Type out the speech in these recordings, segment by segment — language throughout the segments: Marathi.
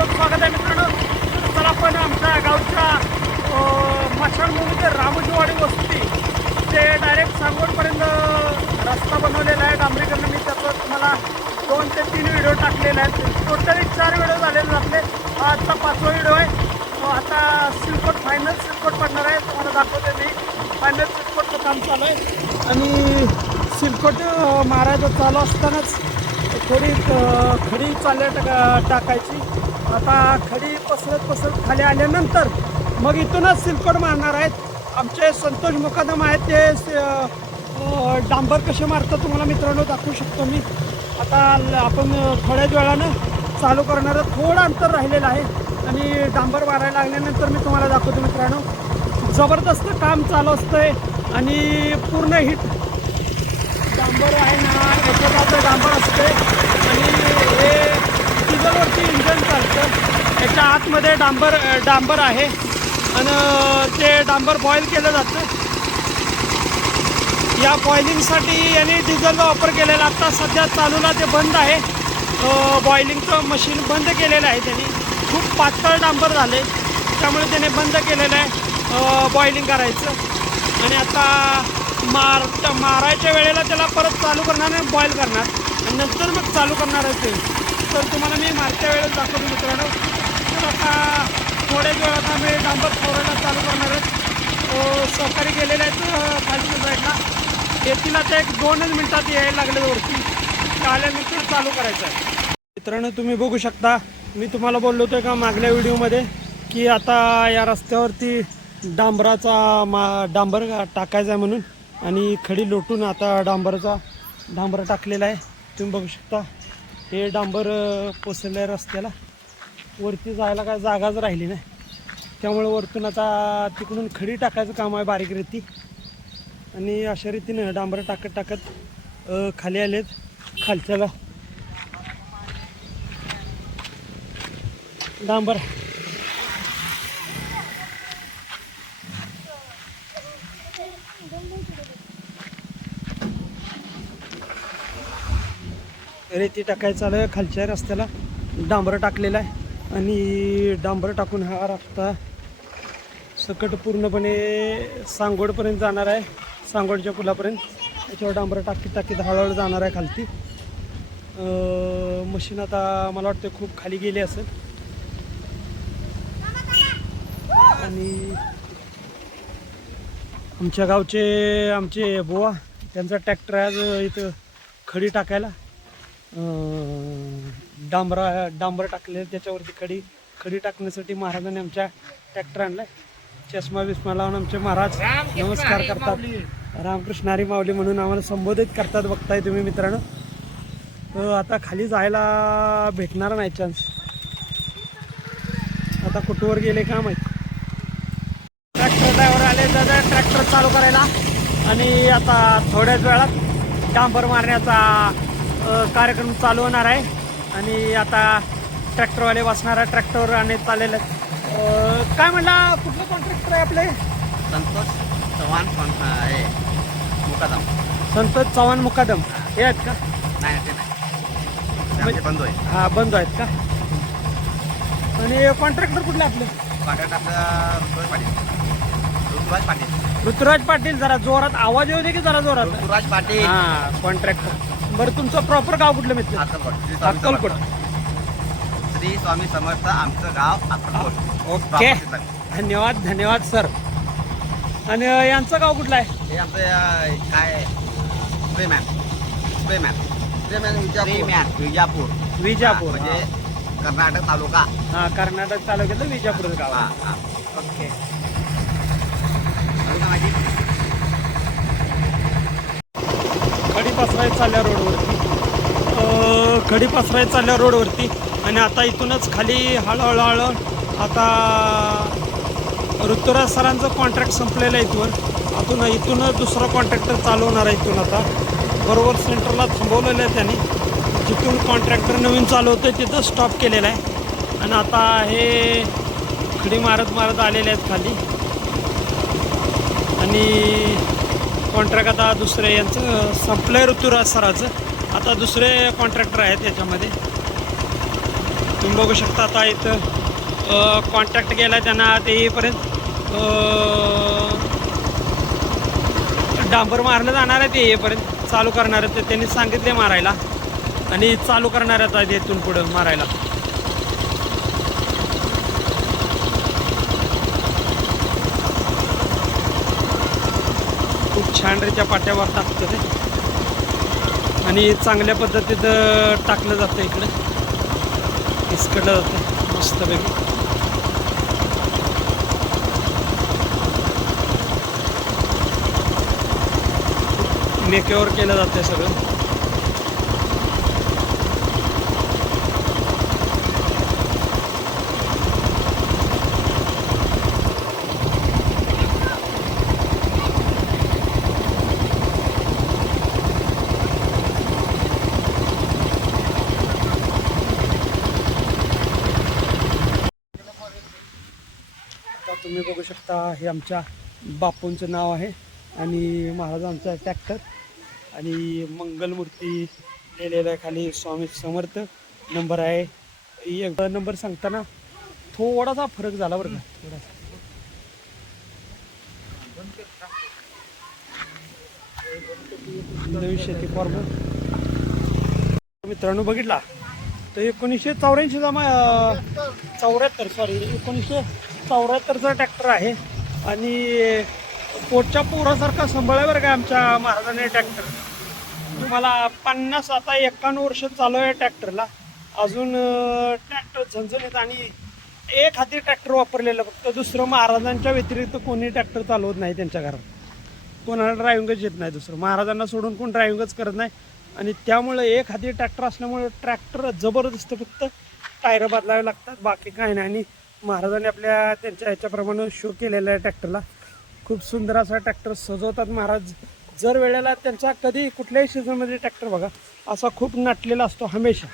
सर्वांचं स्वागत आहे मित्रांनो. तर आपण आमच्या गावच्या मशानभूमीचे रामजीवाडी वस्ती ते डायरेक्ट सांगोडपर्यंत रस्ता बनवलेला आहे डांबरीकरण. मी त्याचं तुम्हाला दोन ते तीन व्हिडिओ टाकलेले आहेत. टोटली चार व्हिडिओ झालेले आपले. आजचा पाचवा व्हिडिओ आहे. आता सिलकोट फायनल सिलकोट पडणार आहे. तुम्हाला दाखवते मी. फायनल सिलकोटचं काम चालू आहे. आणि सिलकोट महाराज मारायचं चालू असतानाच थोडी खडी चालल्या टाका टाकायची. आता खडी पसरत पसरत खाली आल्यानंतर मग इथूनच सिलकोड मारणार आहेत. आमचे संतोष मुकादम आहेत ते डांबर कसे मारतात तुम्हाला मित्रांनो दाखवू शकतो मी. आता ल- आपण थोड्याच वेळानं चालू करणारं थोडं अंतर राहिलेलं आहे आणि डांबर मारायला लागल्यानंतर मी तुम्हाला दाखवतो मित्रांनो. जबरदस्त काम चालू असतंय आणि पूर्ण हिट डांबर आहे ना याच्यात आपलं डांबर असते आणि हे डिझेलवरती इंजन चालतं याच्या आतमध्ये डांबर डांबर आहे. आणि ते डांबर बॉईल केलं जातं. या बॉइलिंगसाठी यांनी डिझेलचा वापर केलेला. आत्ता सध्या चालूला ते बंद आहे. बॉइलिंगचं मशीन बंद केलेलं आहे त्यांनी. खूप पातळ डांबर झाले. त्यामुळे त्याने बंद केलेलं आहे बॉइलिंग करायचं. आणि आता मार त्या मारायच्या वेळेला त्याला परत चालू करणार आणि बॉईल करणार. आणि नंतर मग चालू करणार आहे ते. तर तुम्हाला मी मागच्या वेळेस दाखवतो मित्रांनो. तर आता थोड्याच वेळात आम्ही डांबर फोरायला चालू करणार आहेत सहकारी गेलेले आहेत खालच्या साईडला. येतील आता एक दोनच मिनटात यायला लागले वरती. आल्यानंतर चालू करायचं आहे. मित्रांनो तुम्ही बघू शकता मी तुम्हाला बोललो होतो का मागल्या व्हिडिओमध्ये की आता या रस्त्यावरती डांबराचा मा डांबर टाकायचा आहे म्हणून. आणि खडी लोटून आता डांबरचा डांबर टाकलेला आहे. तुम्ही बघू शकता. हे डांबर अं, पोचलेलं आहे रस्त्याला वरती जायला काय जागाच राहिली नाही. त्यामुळे वरतून आता तिकडून खडी टाकायचं काम आहे बारीक रेती. आणि अशा रीतीनं डांबर टाकत टाकत खाली आलेत खालच्याला. डांबर रेती टाकायचं आलं आहे खालच्या रस्त्याला डांबरं टाकलेला आहे. आणि डांबर टाकून हा रस्ता सकट पूर्णपणे सांगोडपर्यंत जाणार आहे. सांगोडच्या पुलापर्यंत. त्याच्यावर डांबरं टाकीत टाकीत हळूहळू जाणार आहे खालती. मशीन आता मला वाटतं खूप खाली गेली असेल. आणि आमच्या गावचे आमचे बुवा त्यांचा ट्रॅक्टर आज इथं खडी टाकायला. डांबरा डांबर टाकले त्याच्यावरती खडी खडी टाकण्यासाठी महाराजांनी आमच्या ट्रॅक्टर आणलाय. चष्मा बिस्मा लावून आमचे महाराज नमस्कार करतात. रामकृष्ण हरी माऊली म्हणून आम्हाला संबोधित करतात बघताय तुम्ही मित्रांनो. आता खाली जायला भेटणार नाही चान्स आता कुठवर गेले का माहिती? ट्रॅक्टर ड्रायव्हर आले दादा ट्रॅक्टर चालू करायला. आणि आता थोड्याच वेळात डांबर मारण्याचा कार्यक्रम चालू होणार आहे. आणि आता ट्रॅक्टरवाले बसणारा ट्रॅक्टरवर आणि आहे. अ, काय म्हणला कुठलं कॉन्ट्रॅक्टर आहे आपले? संतोष चव्हाण पण आहे. मुकादम. संतोष चव्हाण मुकादम. हे आहेत का? नाही ते नाही. आमचे बंधू आहे हा बंधू आहेत का? आणि कॉन्ट्रॅक्टर कुठले आपले? कॉन्ट्रॅक्ट आपला ऋतुराज पाटील. ऋतुराज पाटील. ऋतुराज पाटील जरा जोरात आवाज येऊ दे की जरा जोरात? ऋतुराज पाटील. हा कॉन्ट्रॅक्टर बरं तुमचं प्रॉपर गाव कुठलं मित्र? अक्कलकोट श्री स्वामी अक्कलकोट समर्थ. श्री स्वामी समर्थ आमचं गाव अक्कलकोट ओके. Proper. धन्यवाद धन्यवाद सर. आणि अ, यांचं गाव कुठलं आहे? हे आमचं अं, काय? विजापूर. विजापूर. विजापूर हा, म्हणजे कर्नाटक तालुका. हा कर्नाटक तालुक्यातलं विजापूर गाव हा हा. ओके. काय माहिती? चालल्या अ, खडी पसरायत चालल्या रोडवरती. आणि आता इथूनच खाली हळूहळू हळू आता ऋतुराज सरांचं कॉन्ट्रॅक्ट संपलेलं आहे इथवर. आतून इथून दुसरा कॉन्ट्रॅक्टर चालू होणार आहे इथून आता. बरोबर सेंटरला थांबवलेलं आहे त्यांनी. जिथून कॉन्ट्रॅक्टर नवीन चालू होतं तिथं स्टॉप केलेला आहे. आणि आता हे खडी मारत मारत आलेले आहेत खाली. आणि कॉन्ट्रॅक्ट आता दुसरे यांचं संपलं आहे ऋतुराज सराचं. आता दुसरे कॉन्ट्रॅक्टर आहेत याच्यामध्ये. तुम्ही बघू शकता आता इथं कॉन्टॅक्ट केला त्यांना ते येईपर्यंत डांबर मारलं जाणार आहे ते येईपर्यंत. चालू करणार आहे ते. त्यांनी सांगितले मारायला. आणि चालू करणार आहेत आज इथून पुढं मारायला. खूप छान रीत्या पाट्यावर टाकतं ते आणि चांगल्या पद्धतीत टाकलं जातं इकडं. इसकडलं जातं. मस्तपैकी मेकेवर केलं जातं सगळं आता तुम्ही बघू शकता हे आमच्या बापूंचं नाव आहे आणि महाराजांचा ट्रॅक्टर आणि मंगलमूर्ती लिहिलेलं आहे खाली स्वामी समर्थ नंबर आहे. एक नंबर सांगताना थोडासा फरक झाला बरं का. थोडासा. नवीन शेती फॉर्म मित्रांनो बघितला? तर एकोणीसशे चौऱ्याऐंशीचा मा चौऱ्याहत्तर सॉरी एकोणीसशे चौऱ्याहत्तरचा ट्रॅक्टर आहे. आणि पोटच्या पोरासारखा सांभाळाय बरं का आमच्या महाराजांनी ट्रॅक्टर. तुम्हाला पन्नास आता एक्कावन्न वर्ष चालू आहे ट्रॅक्टरला. अजून ट्रॅक्टर झणझणीत आणि एक हाती ट्रॅक्टर वापरलेलं फक्त. दुसरं महाराजांच्या व्यतिरिक्त कोणी ट्रॅक्टर चालवत नाही त्यांच्या घरात. कोणाला ड्रायव्हिंगच येत नाही दुसरं. महाराजांना सोडून कोण ड्रायव्हिंगच करत नाही. आणि त्यामुळे एक हाती ट्रॅक्टर असल्यामुळे ट्रॅक्टर जबरदस्त फक्त टायरं बदलावे लागतात. बाकी काही नाही. आणि महाराजांनी आपल्या त्यांच्या ह्याच्याप्रमाणे शो केलेला आहे ट्रॅक्टरला खूप सुंदर असा ट्रॅक्टर सजवतात महाराज. जर वेळेला त्यांचा कधी कुठल्याही सीझनमध्ये ट्रॅक्टर बघा असा खूप नटलेला असतो हमेशा.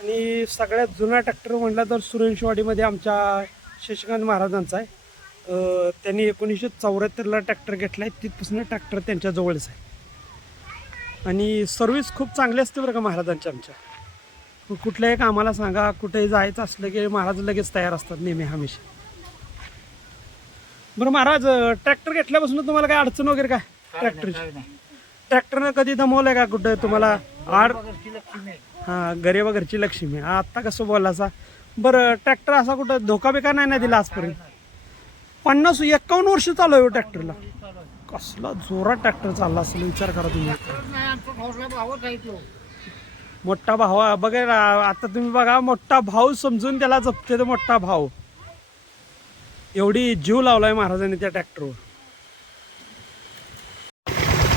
आणि सगळ्यात जुना ट्रॅक्टर म्हटला तर सुरेंशवाडीमध्ये आमच्या शशिकांत महाराजांचा आहे. त्यांनी एकोणीसशे चौऱ्याहत्तरला ट्रॅक्टर घेतला आहे तिथपासून ट्रॅक्टर त्यांच्याजवळच आहे. आणि सर्व्हिस खूप चांगली असते बरं का महाराजांच्या आमच्या. कुठल्याही कामाला सांगा कुठेही जायचं असलं की महाराज लगेच तयार असतात नेहमी हमेशा. बरं महाराज ट्रॅक्टर घेतल्यापासून तुम्हाला काय अडचण वगैरे काय? ट्रॅक्टरची. ट्रॅक्टरनं कधी दमवलंय का कुठं? तुम्हाला आड हां गरीबा घरची लक्ष्मी. हा आत्ता कसं बोलायचा? बरं ट्रॅक्टर असा कुठं धोका बिका नाही ना दिला आजपर्यंत? पन्नास एकावन्न वर्ष चालू आहे ट्रॅक्टरला. कसला जोरात ट्रॅक्टर चालला असेल विचार करा तुम्ही. मोठा भाव बघा ना, आता तुम्ही बघा मोठा भाऊ समजून त्याला जपते तो मोठा भाव एवढी जीव लावलाय महाराजांनी त्या ट्रॅक्टरवर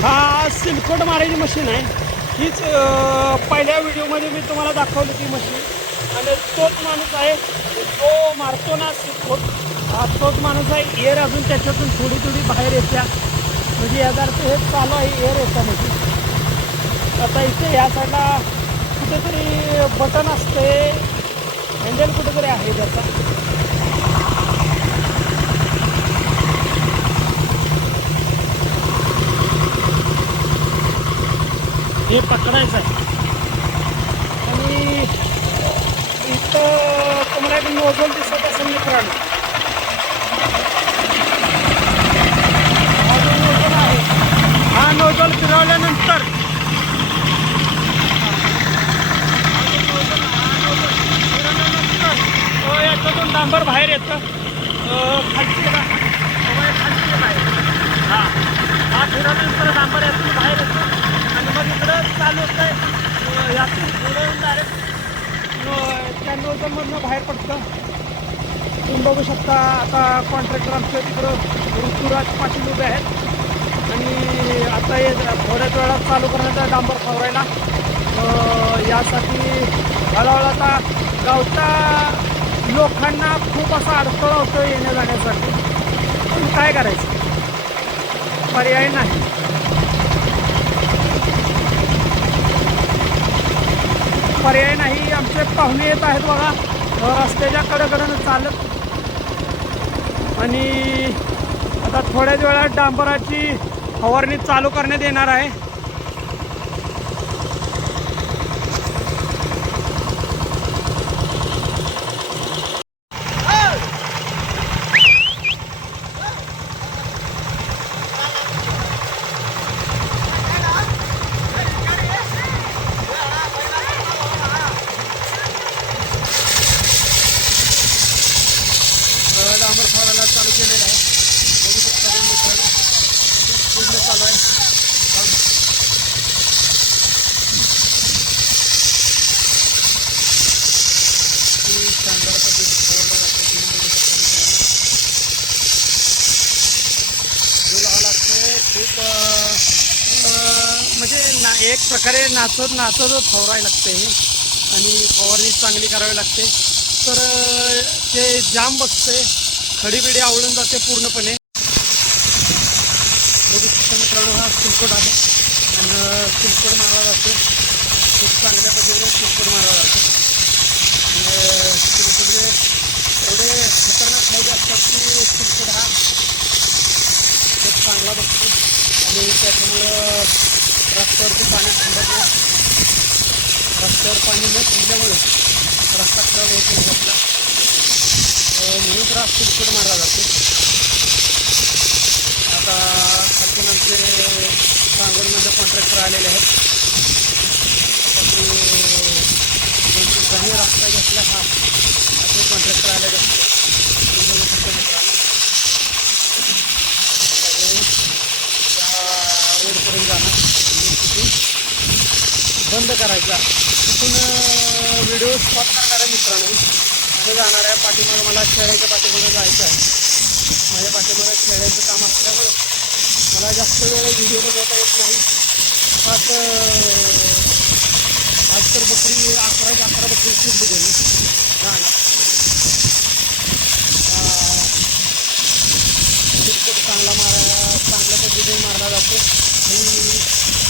हा सिलकोट मारायची मशीन आहे. हीच पहिल्या व्हिडिओमध्ये मी तुम्हाला दाखवली ती मशीन आणि तोच माणूस आहे तो मारतो ना सिलकोट. हा तोच माणूस आहे एअर अजून त्याच्यातून थोडी थोडी बाहेर येत्या. म्हणजे यादार्थ हे चालू आहे एअर येतं आता इथे ह्या साईडला कुठेतरी बटन असते. हँडल कुठेतरी आहे त्याचा. हे पकडायचं आहे. आणि इथं तुम्हाला एक नोझल दिसत असेल मित्रांनो हा जो नोझल आहे हा नोझल फिरवल्यानंतर अ, याच्यातून डांबर बाहेर येतं अ, खालची बघा. अ, खालची बाहेर हा हा फिरवल्यानंतर डांबर यातून बाहेर येतं आणि मग इकडं चालू होतं यातून पुढे डायरेक्ट त्या बाहेर पडतं. तुम्ही बघू शकता आता कॉन्ट्रॅक्टर आमच्या तिकडं ऋतुराज पाटील उभे आहेत. आणि आता हे थोड्याच वेळात चालू करण्याचा डांबर फावरायला. यासाठी हळूहळू आता गावच्या लोकांना खूप असा अडथळा होतो येण्या जाण्यासाठी. पण काय करायचं? पर्याय नाही. पर्याय नाही आमचे पाहुणे येत आहेत बघा. रस्त्याच्या कडेकडनं चालत. आणि आता थोड्याच वेळात डांबराची फवारणी चालू करण्यात येणार आहे. म्हणजे ना एक प्रकारे नाचत नाचत फवारायला लागते आणि फवारणी चांगली करावी लागते. तर ते जाम बसते. खडीबिडी आवळून जाते पूर्णपणे. बघू शकता मित्रांनो हा सिलकोट आहे. आणि सिलकोट मारला जातो. खूप चांगल्या पद्धतीने सिलकोट मारला जातो. आणि सिलकोटचे एवढे खतरनाक फायदे असतात की सिलकोट हा. खूप चांगला बसतो. आणि त्याच्यामुळं रस्त्यावरती पाणी थांबत रस्त्यावर पाणी न थांबल्यामुळे रस्ता खराब होत नाही आपला. म्हणून तर हा मारला जातो आता खालतून आमचे सांगोलमध्ये कॉन्ट्रॅक्टर आलेले आहेत. आता जणी रस्ता घेतला. हा असे कॉन्ट्रॅक्टर आलेले असतो ते बघू शकता मित्रांनो. सगळे त्या रोडपर्यंत जाणार आणि तिथून बंद करायचा. तिथून व्हिडिओ स्टॉप करणार आहे मित्रांनो आणि जाणार आहे पाठीमागं मला खेळायच्या पाठीमागं जायचं आहे. माझ्या पाठीमागं खेळायचं काम असल्यामुळे मला जास्त वेळ व्हिडिओ बनवता येत नाही. आज आज तर बकरी अकरा अकरा बकरी शिजली गेली राहणार चांगला मारा चांगल्या पद्धतीने मारला जातो. आणि